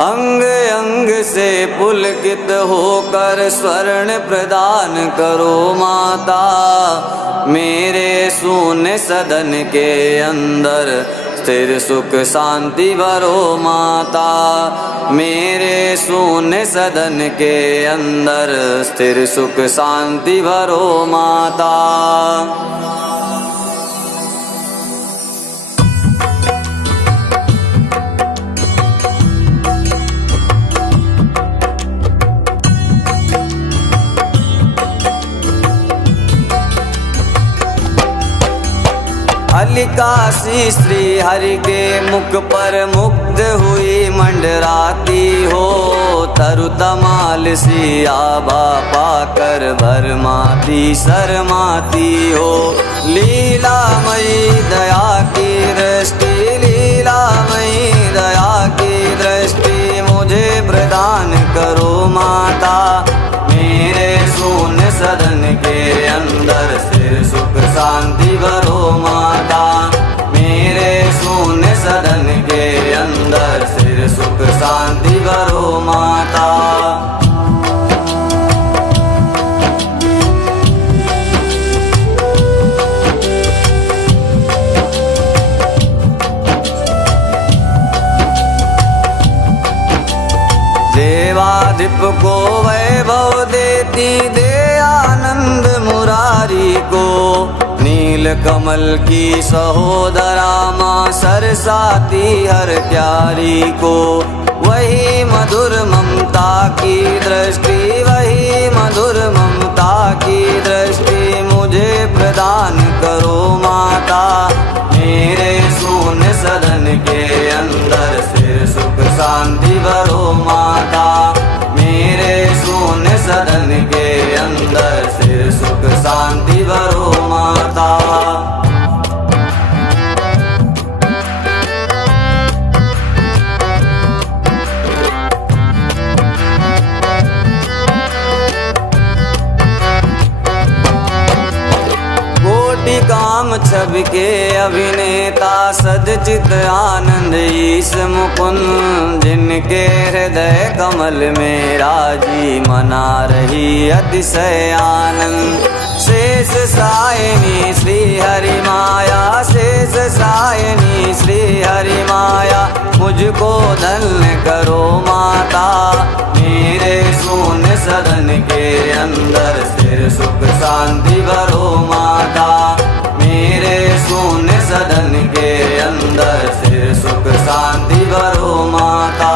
अंग अंग से पुलकित होकर स्वर्ण प्रदान करो माता। मेरे शून्य सदन के अंदर स्थिर सुख शांति भरो माता। मेरे शून्य सदन के अंदर स्थिर सुख शांति भरो माता। अलिकासी श्री हरि के मुख पर मुग्ध हुई मंडराती हो। तरु तमाल सी आभा पाकर भरमाती शर्माती हो। लीलामयी दया की दृष्टि, लीलामयी दया की दृष्टि मुझे प्रदान करो माता। मेरे शून्य सदन के अंदर स्थिर सुख शांति भरो माता। मेरे शून्य सदन के अंदर स्थिर सुख शांति भरो माता। देवाधिप को वैभव देती दे आनंद मुरारी को। नील कमल की सहोदरा माँ सरसाती हर प्यारी को। वही मधुर ममता की दृष्टि, वही मधुर ममता की दृष्टि मुझे प्रदान करो माता। मेरे शून्य सदन के अंदर स्थिर सुख शांति भरो माता। मेरे शून्य सदन के अंदर स्थिर सुख शांति भरो माता। काम छवि के अभिनेता सदचित आनंद ईश मुकुंद। जिनके हृदय कमल में राजी मना रही अतिशय आनंद। शेष सायनी श्री हरि माया, शेष सायनी श्री हरि माया मुझको धन्य करो माता। मेरे शून्य सदन के अंदर स्थिर सुख शांति भरो माता। मेरे शून्य सदन के अंदर स्थिर सुख शांति भरो माता।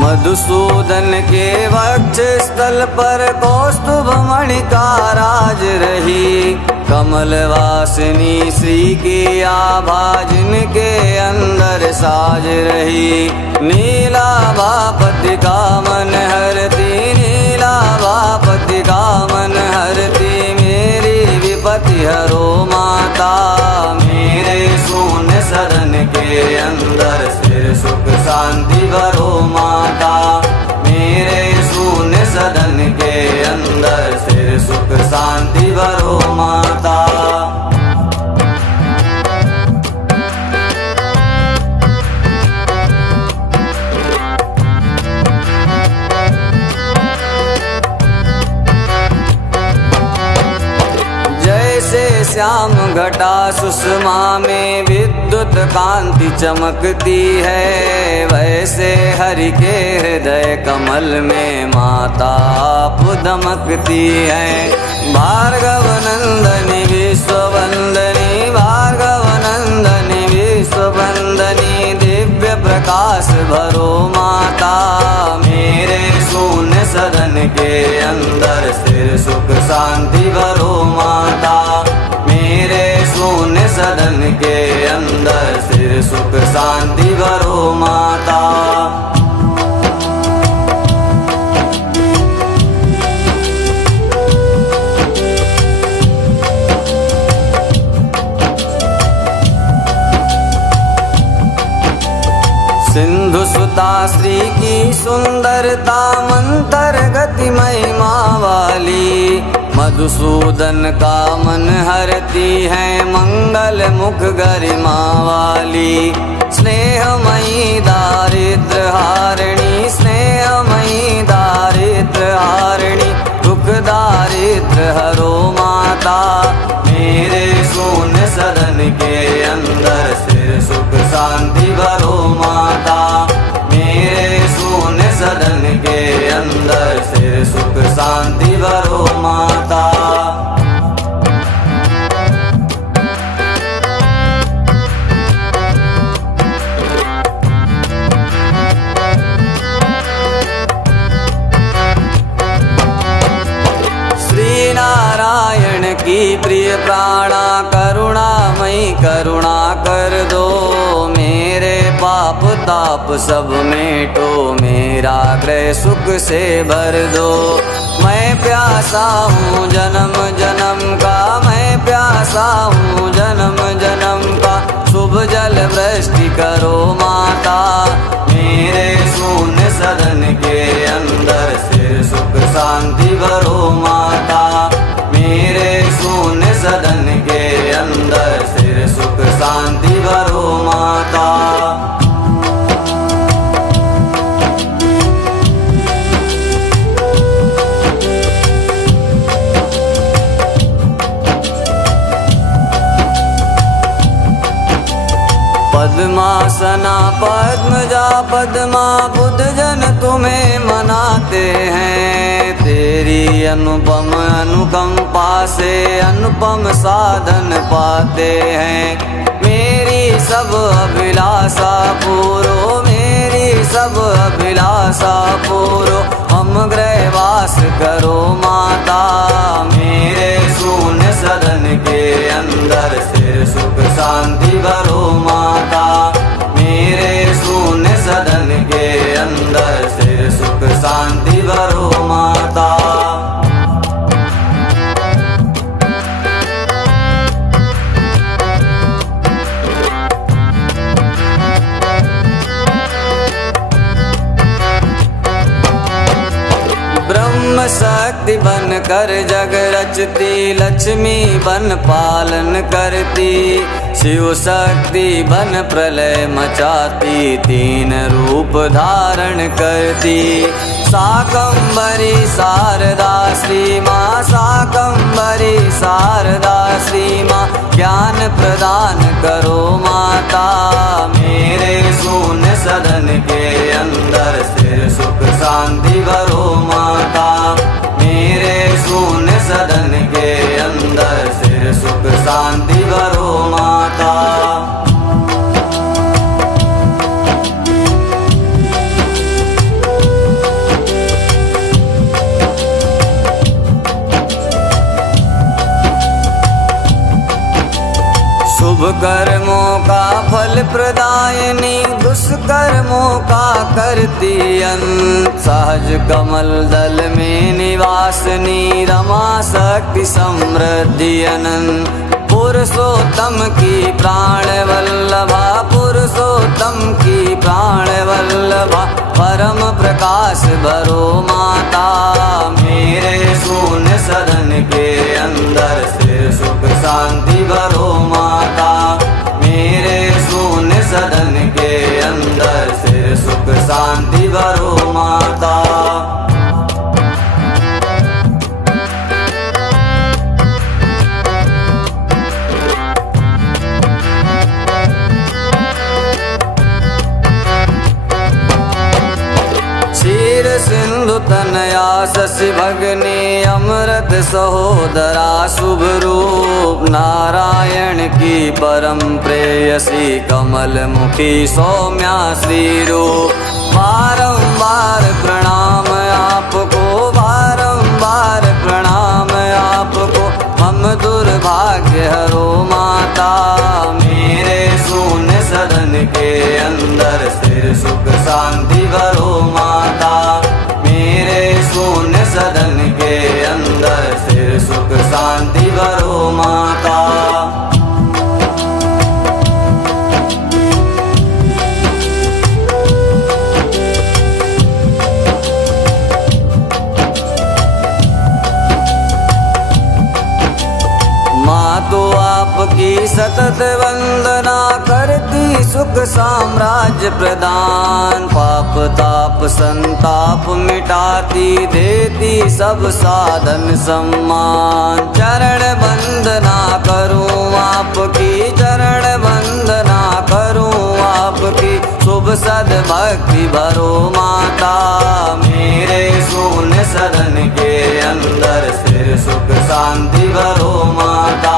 मधुसूदन के वक्ष स्थल पर कौस्तुभ मणि का राज रही। कमल वासिनी श्री की आभा जिनके अंदर साज रही। नीलाभापति का मन हरती, नीलाभापति का मन हरती मेरी विपत्ति हरो माता। मेरे शून्य सदन के अंदर स्थिर सुख शांति भरो माता। मेरे शून्य सदन के अंदर स्थिर सुख शांति भरो माता। श्याम घटा सुषमा में विद्युत कांति चमकती है। वैसे हरि के हृदय कमल में माता आप दमकती है। भार्गव नंदनी विश्ववंदनी, भार्गव नंदनी विश्ववंदनी दिव्य प्रकाश भरो माता। मेरे शून्य सदन के अंदर स्थिर सुख शांति भरो माता। मेरे शून्य सदन के अंदर स्थिर सुख शांति भरो माता। सिंधु सुता श्री की सुंदरता मंतर गति महिमा वाली, मधुसूदन का मन हरती है मंगल मुख गरिमा वाली। स्नेहमयी दारिद्र हारिणी, स्नेहमयी दारिद्र हारिणी, दुख दारिद्र हरो माता। मेरे शून्य सदन के अंदर सिर सुख शांति भरो माता। मेरे शून्य सदन के अंदर सिर सुख शांति भरो माता। नारायण की प्रिय प्राणा करुणामयी करुणा कर दो। मेरे पाप ताप सब मेटो, मेरा ग्रह सुख से भर दो। मैं प्यासा हूँ जन्म जन्म का, मैं प्यासा हूँ जन्म जन्म का, शुभ जल वृष्टि करो माता। मेरे शून्य सदन के अंदर सिर सुख शांति भरो माता। मेरे शून्य सदन के अंदर सिर सुख शांति भरो माता। पद्मासना पद्मजा पद्मा बुद्ध जन तुम्हें मनाते हैं। तेरी अनुपम अनुकंपा से अनुपम साधन पाते हैं। मेरी सब अभिलाषा पूरो, मेरी सब अभिलाषा पूरो, हम गृहवास करो माता। मेरे शून्य सदन के अंदर सिर सुख शांति भरो माता। मेरे शून्य सदन के अंदर सिर सुख शांति भरो माता। ब्रह्म शक्ति बन कर जग रचती, लक्ष्मी बन पालन करती, शिव शक्ति बन प्रलय मचाती, तीन रूप धारण करती। शाकंभरी शारदा श्री माँ, शाकंभरी शारदा श्री माँ, ज्ञान प्रदान करो माता। मेरे शून्य सदन के अंदर सिर सुख शांति भरो माता। मेरे शून्य सदन के अंदर सिर सुख शांति भरो माता। शुभ कर्मों का फल प्रदायनी, दुष्कर्मों का करती अंत। सहज कमल दल में निवासनी, रमा शक्ति समृद्धि अनंत। पुरुषोत्तम की प्राण वल्लभा, पुरुषोत्तम की प्राण वल्लभा, परम प्रकाश भरो माता। मेरे शून्य सदन के अंदर सिर सुख शांति भरो माता। मेरे शून्य सदन के अंदर सिर सुख शांति भरो माता। सिंधु तनया शशि भगनी, अमृत सहोदरा शुभ रूप। नारायण की परम प्रेयसी, कमल मुखी सौम्या श्री रूप। बारंबार प्रणाम आपको, बारंबार प्रणाम आपको, हम दुर्भाग्य हरो माता। मेरे शून्य सदन के अंदर सिर सुख शांति भरो माता। मेरे शून्य सदन के अंदर सिर सुख शांति भरो माता। सतत वंदना करती सुख साम्राज्य प्रदान। पाप ताप संताप मिटाती देती सब साधन सम्मान। चरण वंदना करूं आपकी, चरण वंदना करूं आपकी, शुभ सद भक्ति भरो माता। मेरे शून्य सदन के अंदर स्थिर सुख शांति भरो माता।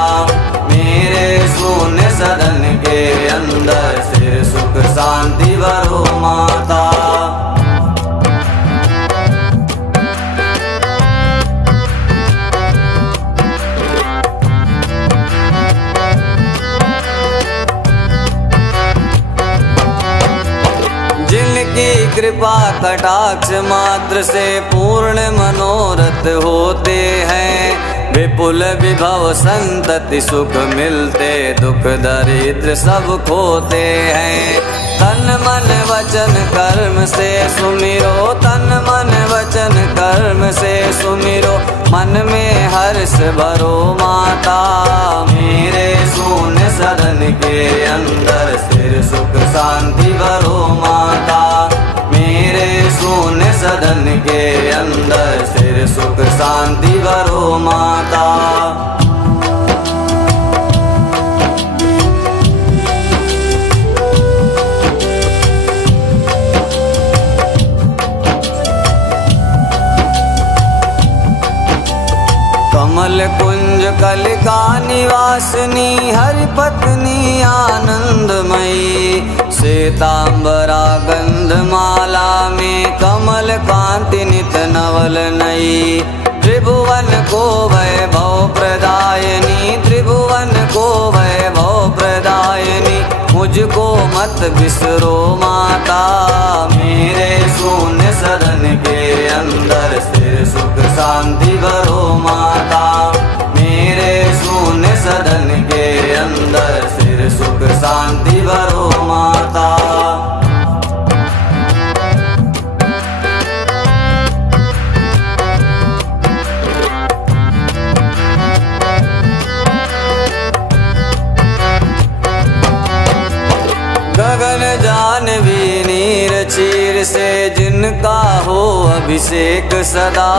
मेरे शून्य सदन के अंदर स्थिर सुख शांति भरो माता। जिनकी कृपा कटाक्ष मात्र से पूर्ण मनोरथ होते हैं, विपुल विभव संतति सुख मिलते, दुख दरिद्र सब खोते हैं। तन मन वचन कर्म से सुमिरो, तन मन वचन कर्म से सुमिरो, मन में हर्ष भरो माता। मेरे शून्य सदन के अंदर स्थिर सुख शांति भरो माता। मेरे शून्य सदन के अंदर स्थिर सुख शांति भरो माता। कमल कुंज कलिका निवासिनी हरि पत्नी आनंदमयी, श्वेतांबरा गंधमाला में कमल कांति नित नवल नई। त्रिभुवन को वैभव प्रदायनी, त्रिभुवन को वैभव प्रदायनी, मुझको मत बिसरो माता। मेरे शून्य सदन के अंदर स्थिर सुख शांति भरो माता। मेरे शून्य सदन के अंदर स्थिर सुख शांति भरो माता। गगन जानवी नीर चीर से जिनका हो अभिषेक सदा,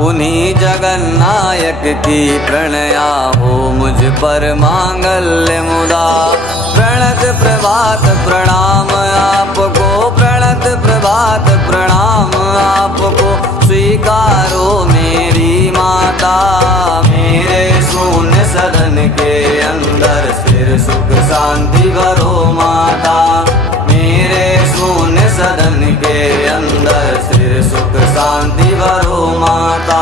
उन्हीं जगन्नायक की प्रणया हो मुझ पर मांगल्य मुदा। प्रणत प्रभात प्रणाम आपको, प्रणत प्रभात प्रणाम आपको, स्वीकारो मेरी माता। मेरे शून्य सदन के अंदर स्थिर सुख शांति भरो माता। मेरे शून्य सदन के अंदर स्थिर सुख शांति भरो माता।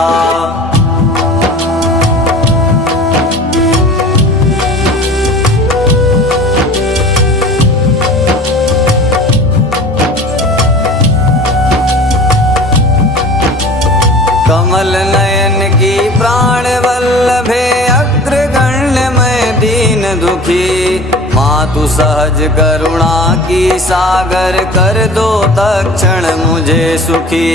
कमल नयन की प्राण वल्लभे अग्रगण्य मैं दीन दुखी, मातु सहज करुणा की सागर कर दो तक्षण मुझे सुखी।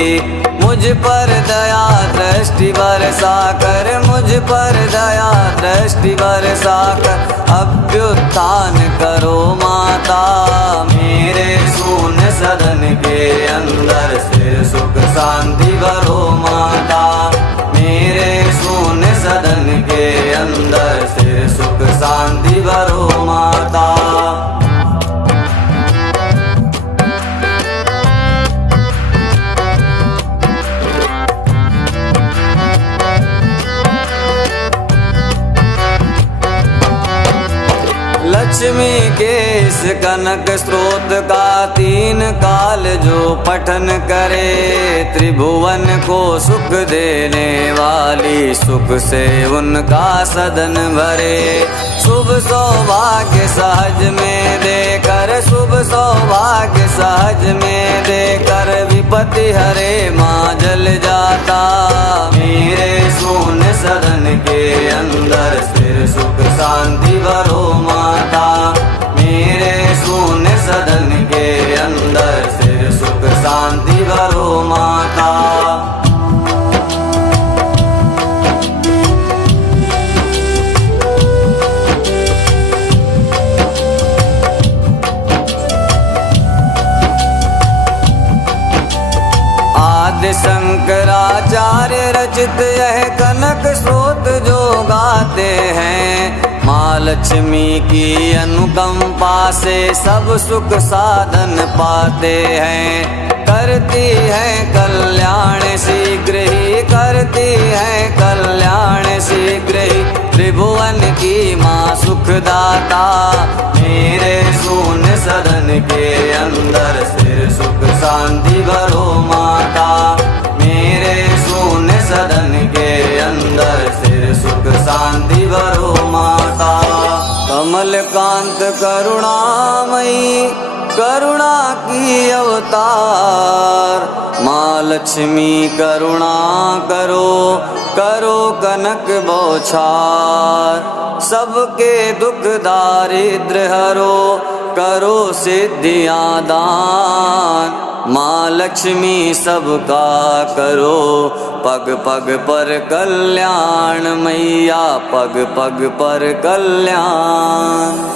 मुझ पर दया दृष्टि बरसा कर, मुझ पर दया दृष्टि बरसा कर, अभ्युत्थान करो माता। मेरे शून्य सदन के अंदर स्थिर सुख शांति भरो माता। मेरे शून्य सदन के अंदर स्थिर सुख शांति भरो माता। लक्ष्मी के इस कनक स्रोत का तीन काल जो पठन करे, त्रिभुवन को सुख देने वाली सुख से उनका सदन भरे। शुभ सौभाग्य सहज में देकर, शुभ सौभाग्य सहज में देकर, विपत्ति हरे माँ जल जाता। मेरे शून्य सदन के अंदर स्थिर सुख शांति भरो माता। मेरे शून्य सदन के अंदर स्थिर सुख शांति भरो माता। शंकराचार्य रचित यह कनक स्रोत जो गाते हैं। माँ लक्ष्मी की अनुकंपा से सब सुख साधन पाते हैं। करती है कल्याण शीघ्र ही, करती है कल्याण शीघ्र ही, त्रिभुवन की माँ सुखदाता। मेरे शून्य सदन के अंदर स्थिर सुख शांति भरो माता। मेरे शून्य सदन के अंदर स्थिर सुख शांति भरो माता। कमल कांत करुणामयी करुणा की अवतार। माँ लक्ष्मी करुणा करो, करो कनक बौछार। सबके दुख दारिद्र हरो, करो सिद्धियाँ दान। माँ लक्ष्मी सबका करो, पग पग पर कल्याण मैया, पग पग पर कल्याण।